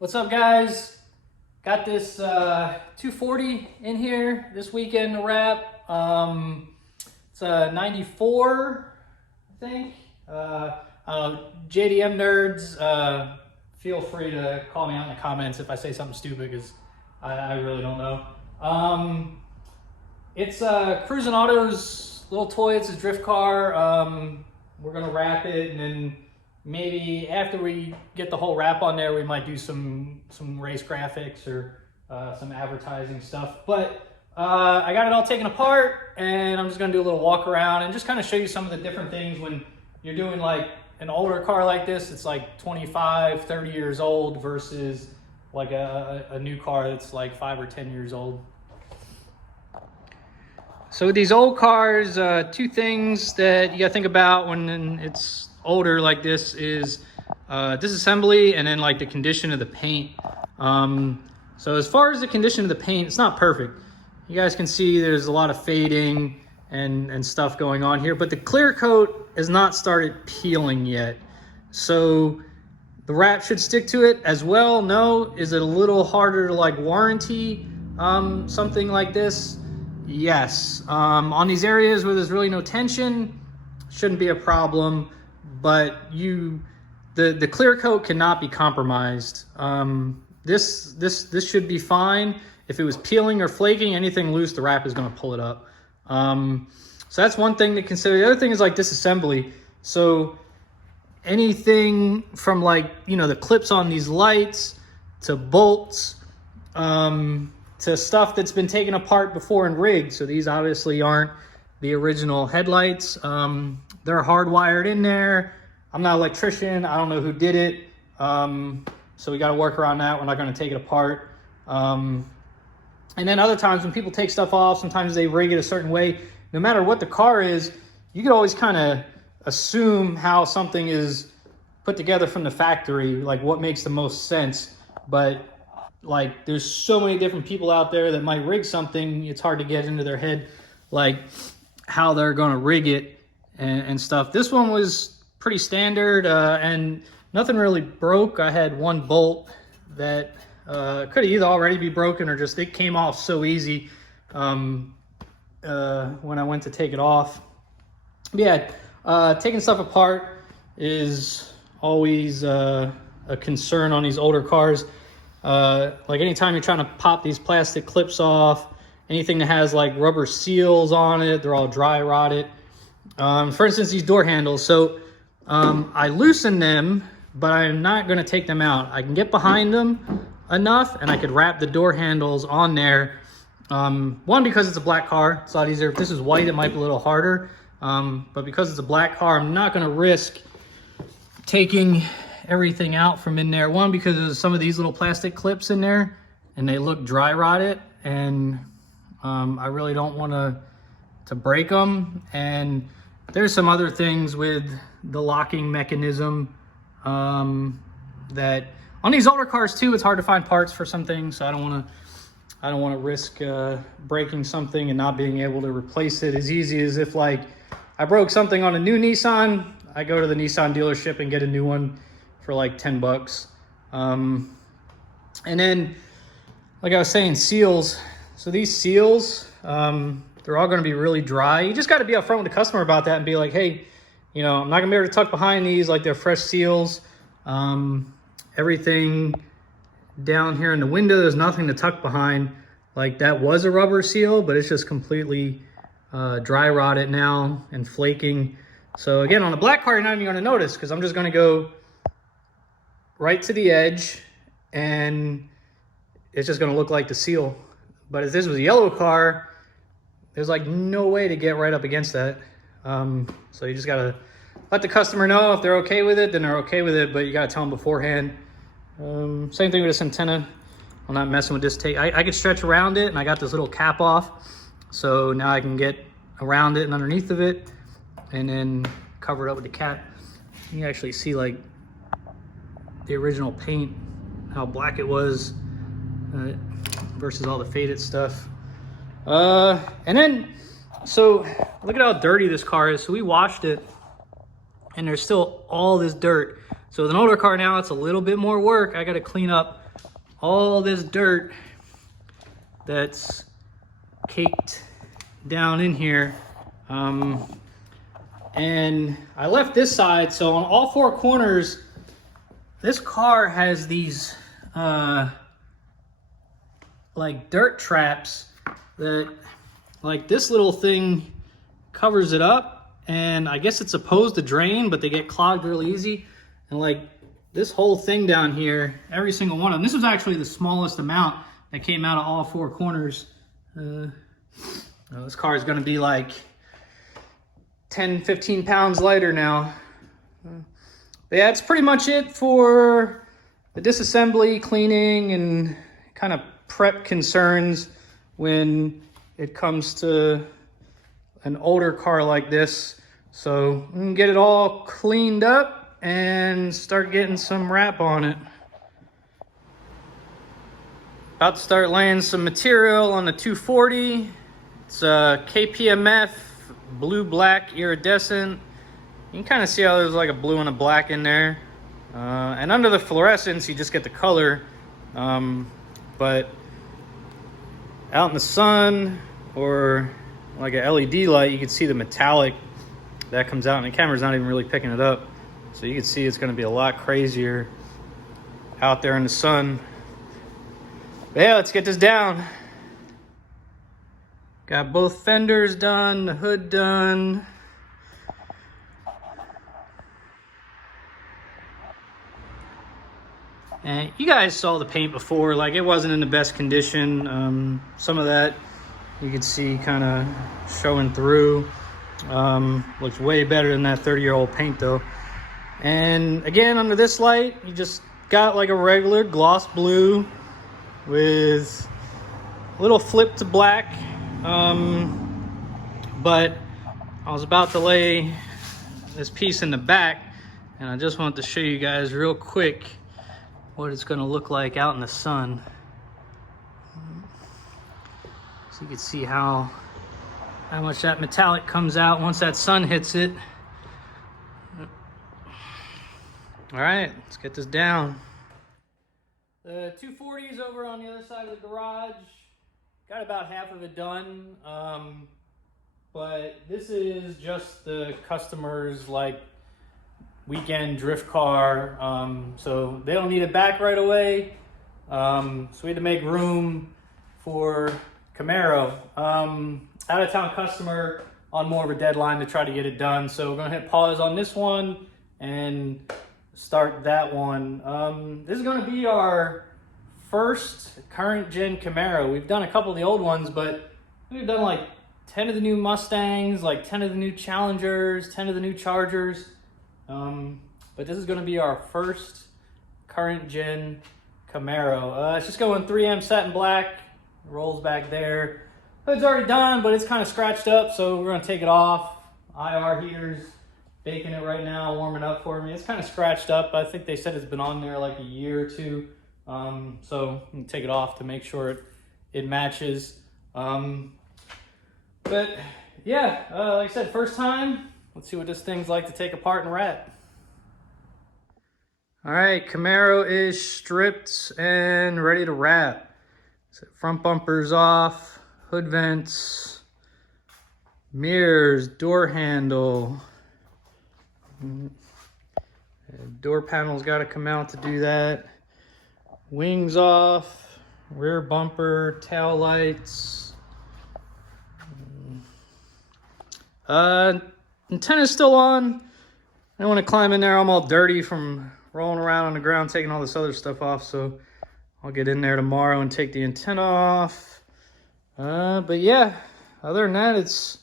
What's up, guys? Got this 240 in here this weekend to wrap. It's a 94, I think. JDM nerds, feel free to call me out in the comments if I say something stupid, because I really don't know. It's Cruzin Auto's little toy. It's a drift car. We're gonna wrap it, and then maybe after we get the whole wrap on there, we might do some race graphics or some advertising stuff. But I got it all taken apart, and I'm just gonna do a little walk around and just kind of show you some of the different things when you're doing like an older car like this. It's like 25, 30 years old versus like a new car that's like 5 or 10 years old. So with these old cars, two things that you gotta think about when it's older like this is disassembly, and then like the condition of the paint. So as far as the condition of the paint, it's not perfect. You guys can see there's a lot of fading and stuff going on here, but the clear coat has not started peeling yet. So the wrap should stick to it as well. No, is it a little harder to like warranty something like this? Yes. On these areas where there's really no tension, shouldn't be a problem. But the clear coat cannot be compromised. This should be fine. If it was peeling or flaking, anything loose, the wrap is going to pull it up. So that's one thing to consider. The other thing is like disassembly. So anything from like, you know, the clips on these lights to bolts, to stuff that's been taken apart before and rigged. So these obviously aren't the original headlights. They're hardwired in there. I'm not an electrician. I don't know who did it. So we got to work around that. We're not going to take it apart. And then other times when people take stuff off, sometimes they rig it a certain way. No matter what the car is, you can always kind of assume how something is put together from the factory, like what makes the most sense. But like there's so many different people out there that might rig something. It's hard to get into their head like how they're going to rig it and stuff. This one was pretty standard, and nothing really broke. I had one bolt that could either already be broken or just it came off so easy when I went to take it off. But yeah, taking stuff apart is always a concern on these older cars. Like anytime you're trying to pop these plastic clips off, anything that has like rubber seals on it, they're all dry rotted. For instance, these door handles. So I loosen them, but I'm not going to take them out. I can get behind them enough, and I could wrap the door handles on there. One, because it's a black car, it's a lot easier. If this is white, it might be a little harder. But because it's a black car, I'm not going to risk taking everything out from in there. One, because there's some of these little plastic clips in there, and they look dry rotted, and I really don't want to break them. And there's some other things with the locking mechanism that on these older cars too, it's hard to find parts for some things. So I don't want to risk breaking something and not being able to replace it as easy as if like I broke something on a new Nissan. I go to the Nissan dealership and get a new one for like 10 bucks. And then, like I was saying, seals. So these seals, they're all going to be really dry. You just got to be upfront with the customer about that and be like, hey, you know, I'm not going to be able to tuck behind these like they're fresh seals. Everything down here in the window, there's nothing to tuck behind. Like that was a rubber seal, but it's just completely dry rotted now and flaking. So again, on the black car, you're not even going to notice, because I'm just going to go right to the edge and it's just going to look like the seal. But if this was a yellow car, there's like no way to get right up against that. So you just got to let the customer know. If they're okay with it, then they're okay with it, but you got to tell them beforehand. Same thing with this antenna. I'm not messing with this tape. I could stretch around it, and I got this little cap off. So now I can get around it and underneath of it, and then cover it up with the cap. You can actually see like the original paint, how black it was versus all the faded stuff. And then, so look at how dirty this car is. So we washed it, and there's still all this dirt. So with an older car now, it's a little bit more work. I got to clean up all this dirt that's caked down in here. And I left this side, so on all four corners, this car has these like dirt traps that, like, this little thing covers it up, and I guess it's supposed to drain, but they get clogged really easy. And like this whole thing down here, every single one of them, this was actually the smallest amount that came out of all four corners. This car is going to be like 10-15 pounds lighter now. But yeah, it's pretty much it for the disassembly, cleaning, and kind of prep concerns when it comes to an older car like this. So we can get it all cleaned up and start getting some wrap on it. About to start laying some material on the 240. It's a kpmf blue black iridescent. You can kind of see how there's like a blue and a black in there, and under the fluorescence you just get the color, but out in the sun or like a LED light, you can see the metallic that comes out, and the camera's not even really picking it up, so you can see it's going to be a lot crazier out there in the sun. But yeah, let's get this down. Got both fenders done, the hood done. And you guys saw the paint before, like it wasn't in the best condition. Some of that you can see kind of showing through. Looks way better than that 30-year-old paint though. And again, under this light, you just got like a regular gloss blue with a little flip to black. But I was about to lay this piece in the back, and I just wanted to show you guys real quick what it's going to look like out in the sun. So you can see how much that metallic comes out once that sun hits it. All right, let's get this down. The 240 is over on the other side of the garage. Got about half of it done, but this is just the customer's like weekend drift car, so they don't need it back right away. So we had to make room for Camaro. Out of town customer on more of a deadline to try to get it done, so we're gonna hit pause on this one and start that one. This is gonna be our first current gen Camaro. We've done a couple of the old ones, but we've done like 10 of the new Mustangs, like 10 of the new Challengers, 10 of the new Chargers. But this is going to be our first current gen Camaro. It's just going 3M satin black, rolls back there. Hood's already done, but it's kind of scratched up, so we're going to take it off. IR heater's baking it right now, warming up for me. It's kind of scratched up. I think they said it's been on there like a year or two. So I'm gonna take it off to make sure it matches. But yeah, like I said, first time. Let's see what this thing's like to take apart and wrap. All right, Camaro is stripped and ready to wrap. So front bumper's off, hood vents, mirrors, door handle. Door panel's got to come out to do that. Wings off, rear bumper, tail lights. Antenna's still on. I don't want to climb in there. I'm all dirty from rolling around on the ground, taking all this other stuff off. So I'll get in there tomorrow and take the antenna off. But yeah, other than that, it's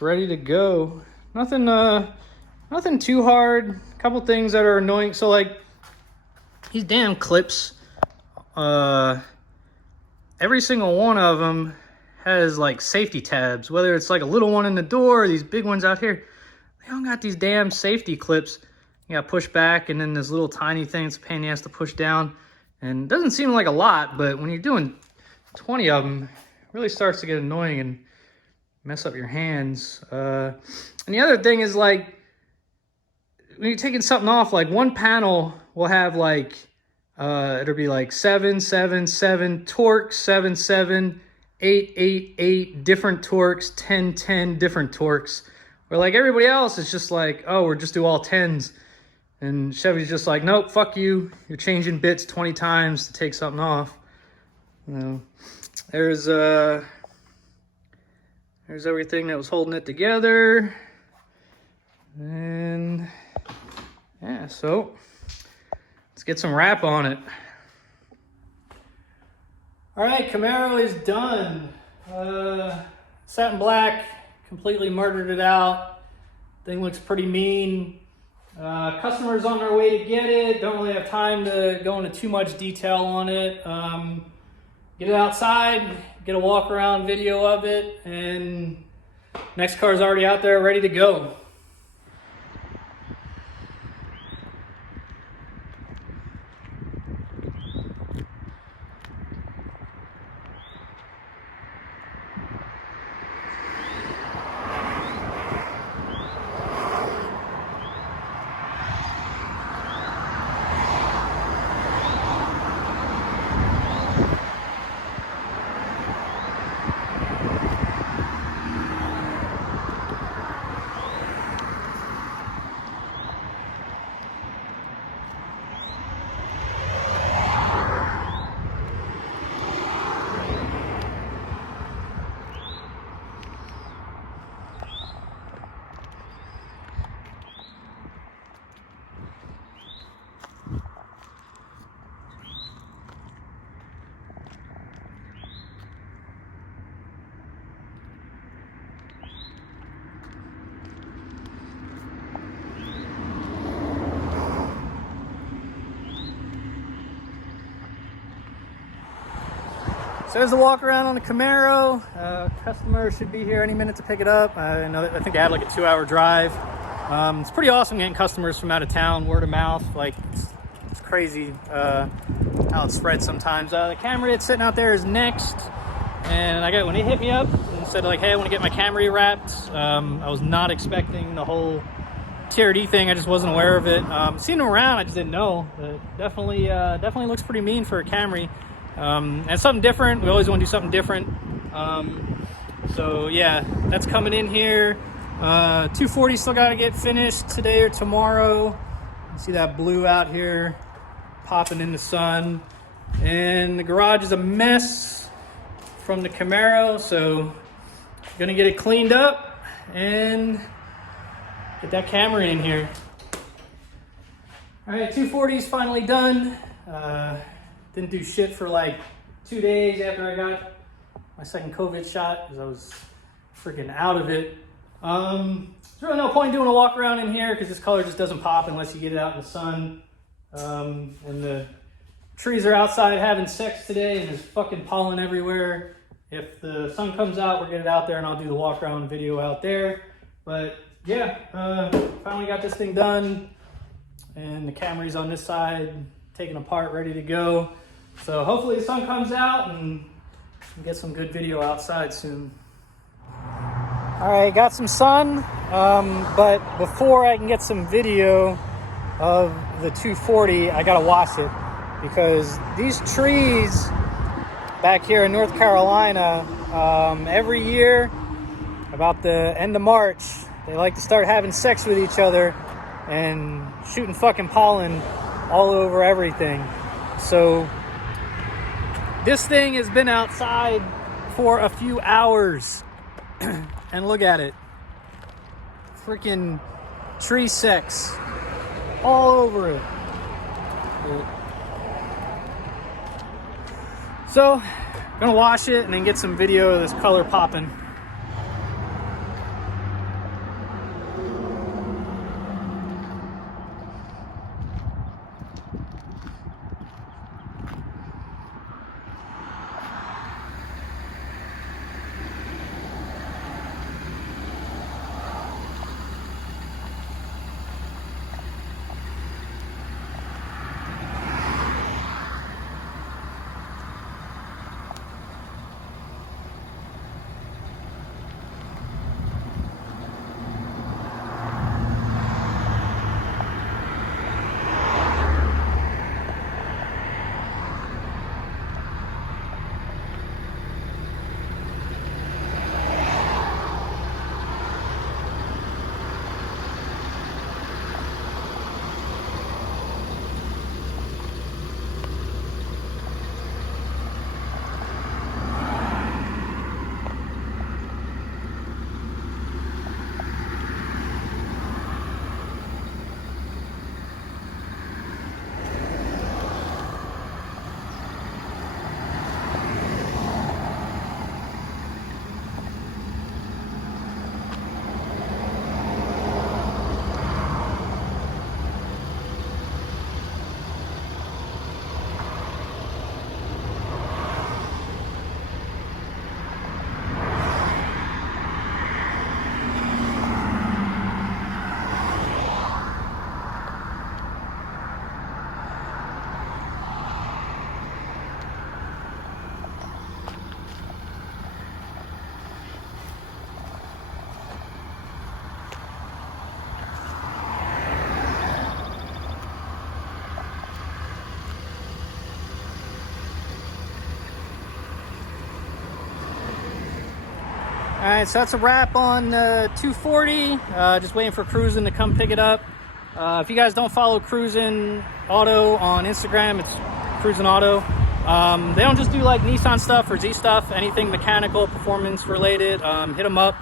ready to go. Nothing too hard. A couple things that are annoying. So like, these damn clips, every single one of them has like safety tabs, whether it's like a little one in the door or these big ones out here. They don't got these damn safety clips. You got to push back, and then this little tiny thing, it's a pain in the ass to push down. And it doesn't seem like a lot, but when you're doing 20 of them, it really starts to get annoying and mess up your hands. And the other thing is, like, when you're taking something off, like one panel will have like It'll be like 777 torque, 77 888 different torques, 1010 different torques. Where like everybody else is just like, oh, we're just do all 10s. And Chevy's just like, nope, fuck you. You're changing bits 20 times to take something off. You know, there's everything that was holding it together. And yeah, so let's get some wrap on it. All right, Camaro is done. Satin black, completely murdered it out. Thing looks pretty mean. Customers on their way to get it. Don't really have time to go into too much detail on it. Get it outside, get a walk around video of it, and next car is already out there ready to go. So there's a walk around on the Camaro. Customer should be here any minute to pick it up. I think I had like a 2-hour drive. It's pretty awesome getting customers from out of town, word of mouth. Like it's crazy how it spreads sometimes. The Camry that's sitting out there is next. And when they hit me up and said like, hey, I want to get my Camry wrapped. I was not expecting the whole TRD thing. I just wasn't aware of it. Seeing them around, I just didn't know. But definitely looks pretty mean for a Camry. And something different. We always want to do something different. So yeah, that's coming in here. 240 still got to get finished today or tomorrow. You see that blue out here popping in the sun. And the garage is a mess from the Camaro, so gonna get it cleaned up and get that Camry in here. All right, 240 is finally done. Didn't do shit for like 2 days after I got my second COVID shot because I was freaking out of it. There's really no point in doing a walk around in here because this color just doesn't pop unless you get it out in the sun. And the trees are outside having sex today and there's fucking pollen everywhere. If the sun comes out, we'll get it out there and I'll do the walk around video out there. But yeah, finally got this thing done and the Camry's on this side, taken apart, ready to go. So hopefully the sun comes out and we get some good video outside soon. All right, got some sun, but before I can get some video of the 240, I gotta wash it because these trees back here in North Carolina, every year about the end of March, they like to start having sex with each other and shooting fucking pollen all over everything. So this thing has been outside for a few hours and look at it. Freaking tree sex all over it. So, gonna wash it and then get some video of this color popping. right, so that's a wrap on 240. Just waiting for Cruzin to come pick it up. If you guys don't follow Cruzin Auto on Instagram, it's Cruzin Auto. They don't just do like Nissan stuff or Z stuff, anything mechanical, performance related. Hit them up,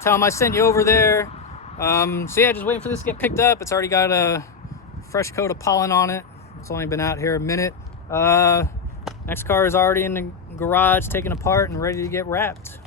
tell them I sent you over there. So yeah, just waiting for this to get picked up. It's already got a fresh coat of pollen on it. It's only been out here a minute. Next car is already in the garage, taken apart and ready to get wrapped.